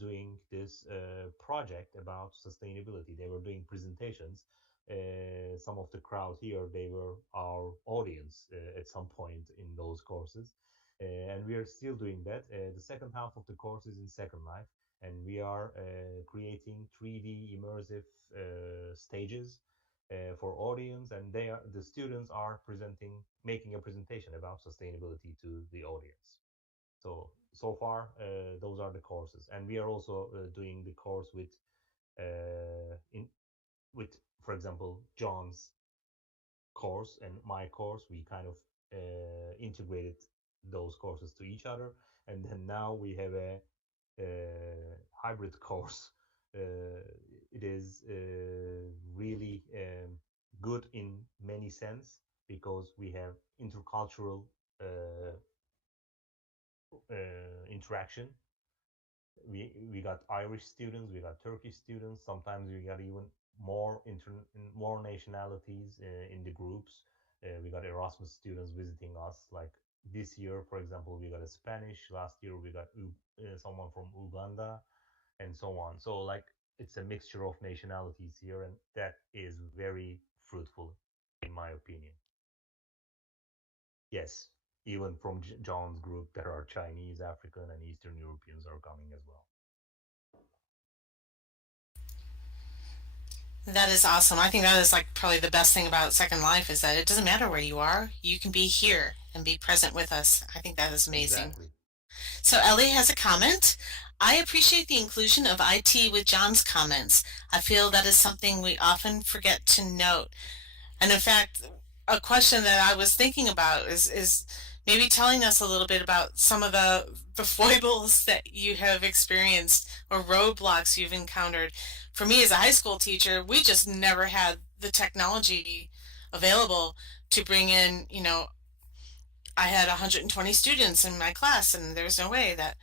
doing this project about sustainability. They were doing presentations. Some of the crowd here, they were our audience at some point in those courses, and we are still doing that. The second half of the course is in Second Life, and we are creating 3D immersive stages for audience, and the students are making a presentation about sustainability to the audience. So far, those are the courses, and we are also doing the course with, for example, John's course and my course. We kind of integrated those courses to each other, and then now we have a hybrid course. It is really good in many sense because we have intercultural interaction. We got Irish students, we got Turkish students. Sometimes we got even more nationalities in the groups. We got Erasmus students visiting us. Like this year, for example, we got a Spanish. Last year, we got someone from Uganda, and so on. So like it's a mixture of nationalities here, and that is very fruitful, in my opinion. Yes, even from John's group, there are Chinese, African, and Eastern Europeans are coming as well. That is awesome. I think that is like probably the best thing about Second Life is that it doesn't matter where you are. You can be here and be present with us. I think that is amazing. Exactly. So Ellie has a comment. I appreciate the inclusion of IT with John's comments. I feel that is something we often forget to note. And in fact, a question that I was thinking about is maybe telling us a little bit about some of the foibles that you have experienced or roadblocks you've encountered. For me as a high school teacher, we just never had the technology available to bring in, I had 120 students in my class, and there's no way that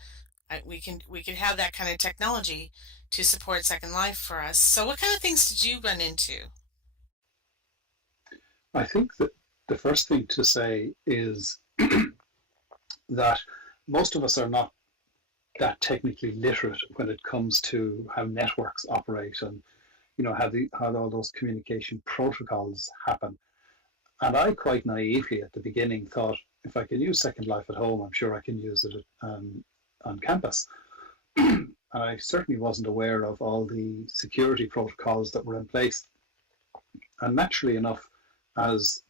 we could have that kind of technology to support Second Life for us. So what kind of things did you run into? I think that the first thing to say is that most of us are not that technically literate when it comes to how networks operate and how all those communication protocols happen. And I quite naively at the beginning thought, if I can use Second Life at home, I'm sure I can use it on campus. And I certainly wasn't aware of all the security protocols that were in place. And naturally enough, as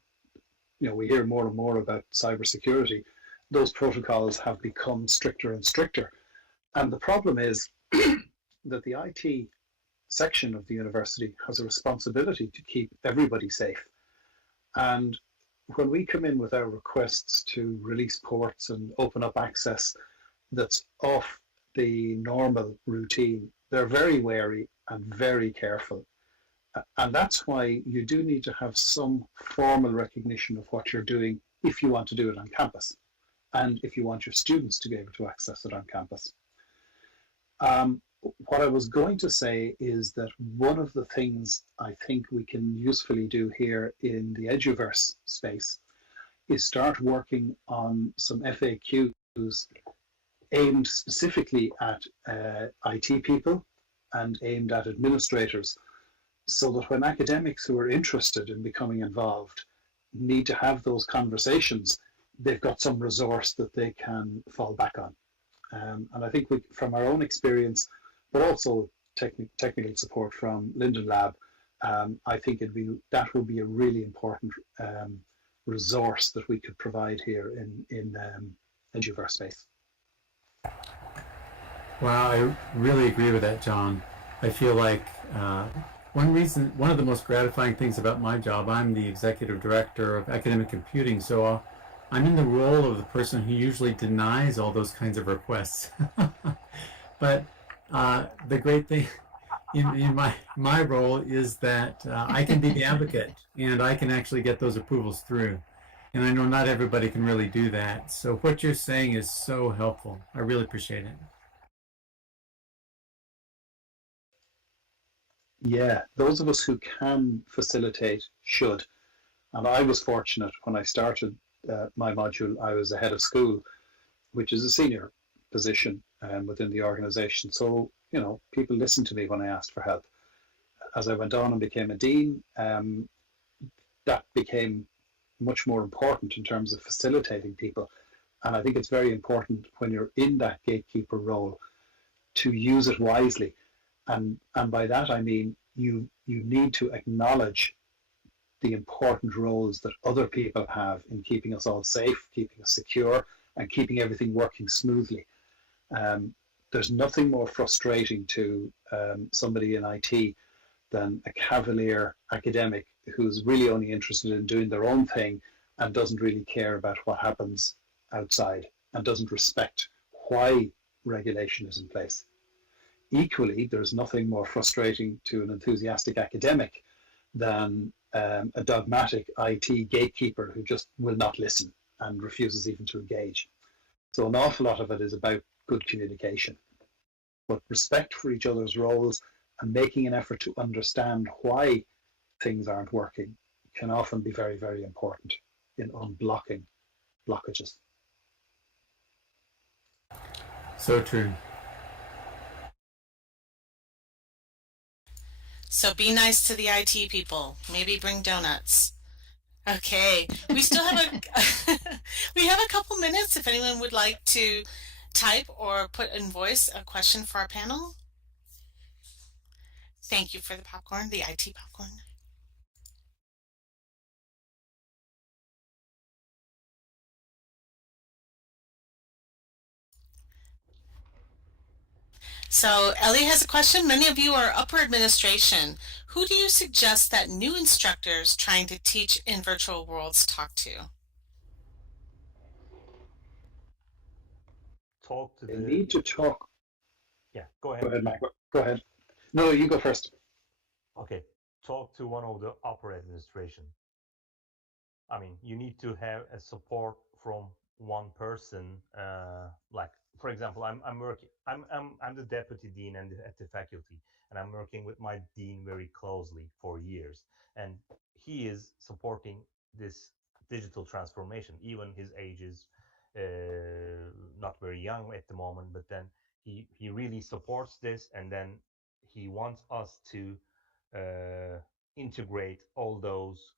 we hear more and more about cybersecurity, those protocols have become stricter and stricter. And the problem is that the IT section of the university has a responsibility to keep everybody safe. And when we come in with our requests to release ports and open up access that's off the normal routine, they're very wary and very careful. And that's why you do need to have some formal recognition of what you're doing if you want to do it on campus, and if you want your students to be able to access it on campus. What I was going to say is that one of the things I think we can usefully do here in the Eduverse space is start working on some FAQs aimed specifically at IT people and aimed at administrators, so that when academics who are interested in becoming involved need to have those conversations, they've got some resource that they can fall back on. And I think from our own experience, but also technical support from Linden Lab, I think that would be a really important resource that we could provide here in Eduverse space. Wow, I really agree with that, John. I feel like one of the most gratifying things about my job, I'm the executive director of academic computing, so I'm in the role of the person who usually denies all those kinds of requests. But the great thing in my role is that I can be the advocate, and I can actually get those approvals through. And I know not everybody can really do that. So what you're saying is so helpful. I really appreciate it. Yeah, those of us who can facilitate should. And I was fortunate when I started my module, I was a head of school, which is a senior position within the organization. So, people listened to me when I asked for help. As I went on and became a dean, that became much more important in terms of facilitating people. And I think it's very important when you're in that gatekeeper role to use it wisely. And by that I mean you need to acknowledge the important roles that other people have in keeping us all safe, keeping us secure, and keeping everything working smoothly. There's nothing more frustrating to somebody in IT than a cavalier academic who's really only interested in doing their own thing and doesn't really care about what happens outside and doesn't respect why regulation is in place. Equally, there's nothing more frustrating to an enthusiastic academic than a dogmatic IT gatekeeper who just will not listen and refuses even to engage. So an awful lot of it is about good communication. But respect for each other's roles and making an effort to understand why things aren't working can often be very, very important in unblocking blockages. So true. So be nice to the IT people. Maybe bring donuts. Okay, we still have we have a couple minutes if anyone would like to type or put in voice a question for our panel. Thank you for the popcorn, the IT popcorn. So Ellie has a question. Many of you are upper administration. Who do you suggest that new instructors trying to teach in virtual worlds talk to? Talk to They need to talk. Yeah, go ahead. Go ahead, Magua. Go ahead. No, you go first. Okay, talk to one of the upper administration. I mean, you need to have a support from one person. Like, for example, I'm the deputy dean at the faculty, and I'm working with my dean very closely for years, and he is supporting this digital transformation. Even his age is not very young at the moment, but then he really supports this, and then he wants us to integrate all those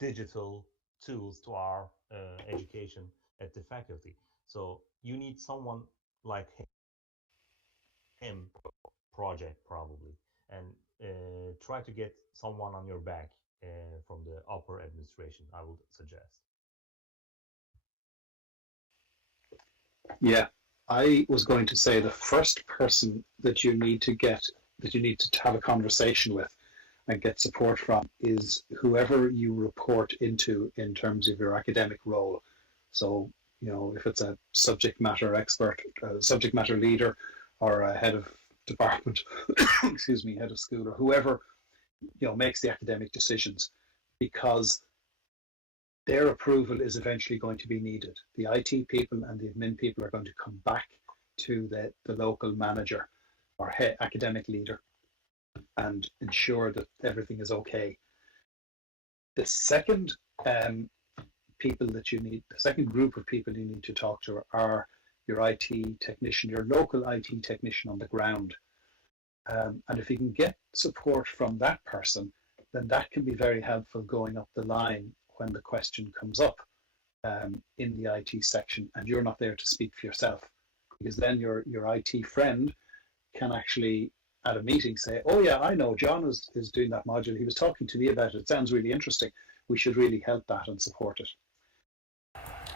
digital tools to our education at the faculty. So you need someone like him project probably, and try to get someone on your back from the upper administration, I would suggest. Yeah, I was going to say the first person that you need to have a conversation with and get support from is whoever you report into in terms of your academic role. So, if it's a subject matter expert, a subject matter leader, or a head of department, excuse me, head of school, or whoever, makes the academic decisions, because their approval is eventually going to be needed. The IT people and the admin people are going to come back to the local manager or academic leader and ensure that everything is okay. The second the second group of people you need to talk to are your IT technician, your local IT technician on the ground. And if you can get support from that person, then that can be very helpful going up the line when the question comes up in the IT section and you're not there to speak for yourself, because then your IT friend can actually at a meeting say, oh yeah, I know John is doing that module, he was talking to me about it, it sounds really interesting, we should really help that and support it.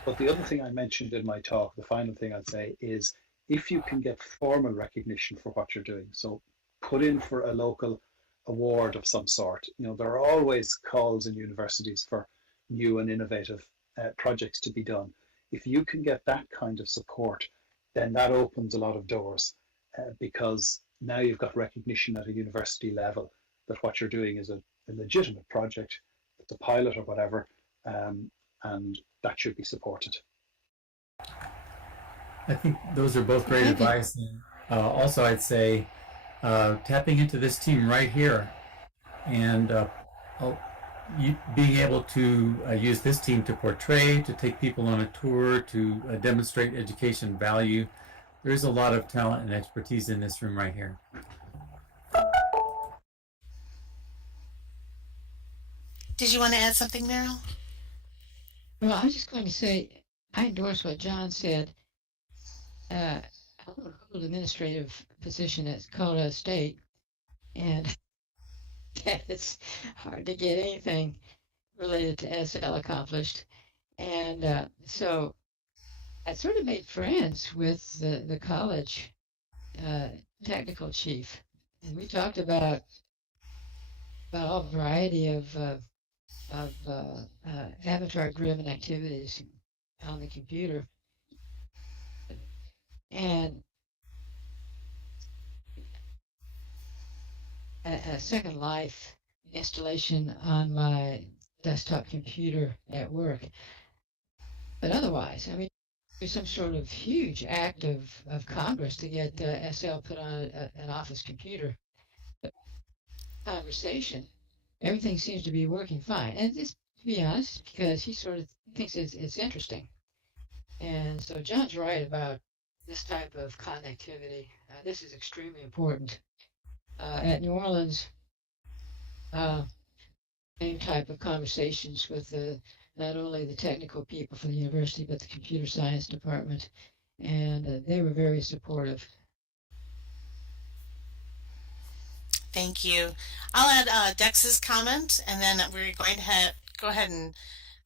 But the other thing I mentioned in my talk, the final thing I'd say, is if you can get formal recognition for what you're doing, so put in for a local award of some sort. There are always calls in universities for new and innovative projects to be done. If you can get that kind of support, then that opens a lot of doors, because now you've got recognition at a university level that what you're doing is a legitimate project, it's a pilot or whatever, and that should be supported. I think those are both great advice. And also, I'd say tapping into this team right here and being able to use this team to portray, to take people on a tour, to demonstrate education value. There's a lot of talent and expertise in this room right here. Did you want to add something, Meryl? Well, I was just going to say, I endorse what John said. hold administrative position at Colorado State, and it's hard to get anything related to SL accomplished. And so I sort of made friends with the college technical chief, and we talked about a variety of avatar-driven activities on the computer. And a Second Life installation on my desktop computer at work. But otherwise, I mean, there's some sort of huge act of Congress to get SL put on an office computer. But conversation, everything seems to be working fine. And just to be honest, because he sort of thinks it's interesting. And so John's right about this type of connectivity. This is extremely important. At New Orleans, same type of conversations with not only the technical people from the university, but the computer science department, and they were very supportive. Thank you. I'll add Dex's comment, and then we're going to go ahead and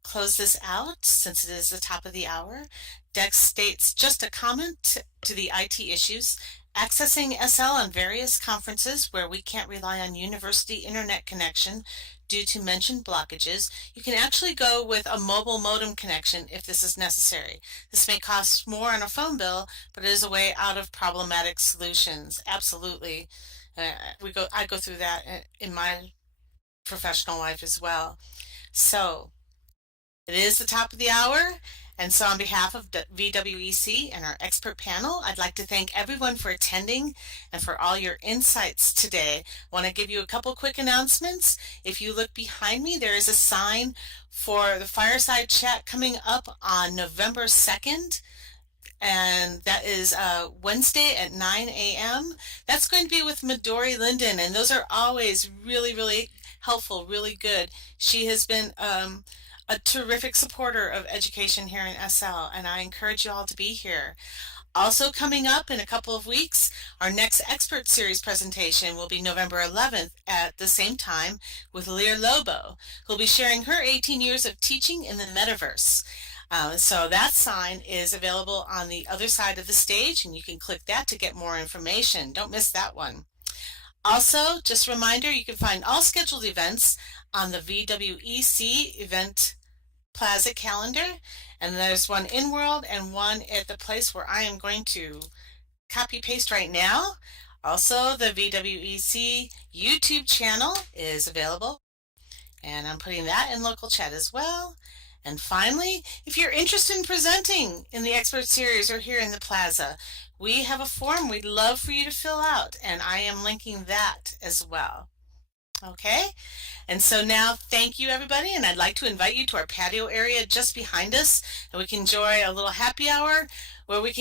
close this out since it is the top of the hour. Dex states, just a comment to the IT issues. Accessing SL on various conferences where we can't rely on university internet connection due to mentioned blockages, you can actually go with a mobile modem connection if this is necessary. This may cost more on a phone bill, but it is a way out of problematic solutions. Absolutely. I go through that in my professional life as well. So it is the top of the hour, and so on behalf of VWEC and our expert panel, I'd like to thank everyone for attending and for all your insights today. I want to give you a couple quick announcements. If you look behind me, there is a sign for the fireside chat coming up on November 2nd. And that is Wednesday at 9 a.m. That's going to be with Midori Linden, and those are always really, really helpful, really good. She has been a terrific supporter of education here in SL, and I encourage you all to be here. Also coming up in a couple of weeks, our next expert series presentation will be November 11th at the same time with Lear Lobo, who'll be sharing her 18 years of teaching in the metaverse. So that sign is available on the other side of the stage, and you can click that to get more information. Don't miss that one. Also, just a reminder, you can find all scheduled events on the VWEC event Plaza calendar, and there's one in World and one at the place where I am going to copy paste right now. Also, the VWEC YouTube channel is available, and I'm putting that in local chat as well. And finally, if you're interested in presenting in the expert series or here in the Plaza, we have a form we'd love for you to fill out, and I am linking that as well. Okay, and so now thank you everybody, and I'd like to invite you to our patio area just behind us, and we can enjoy a little happy hour where we can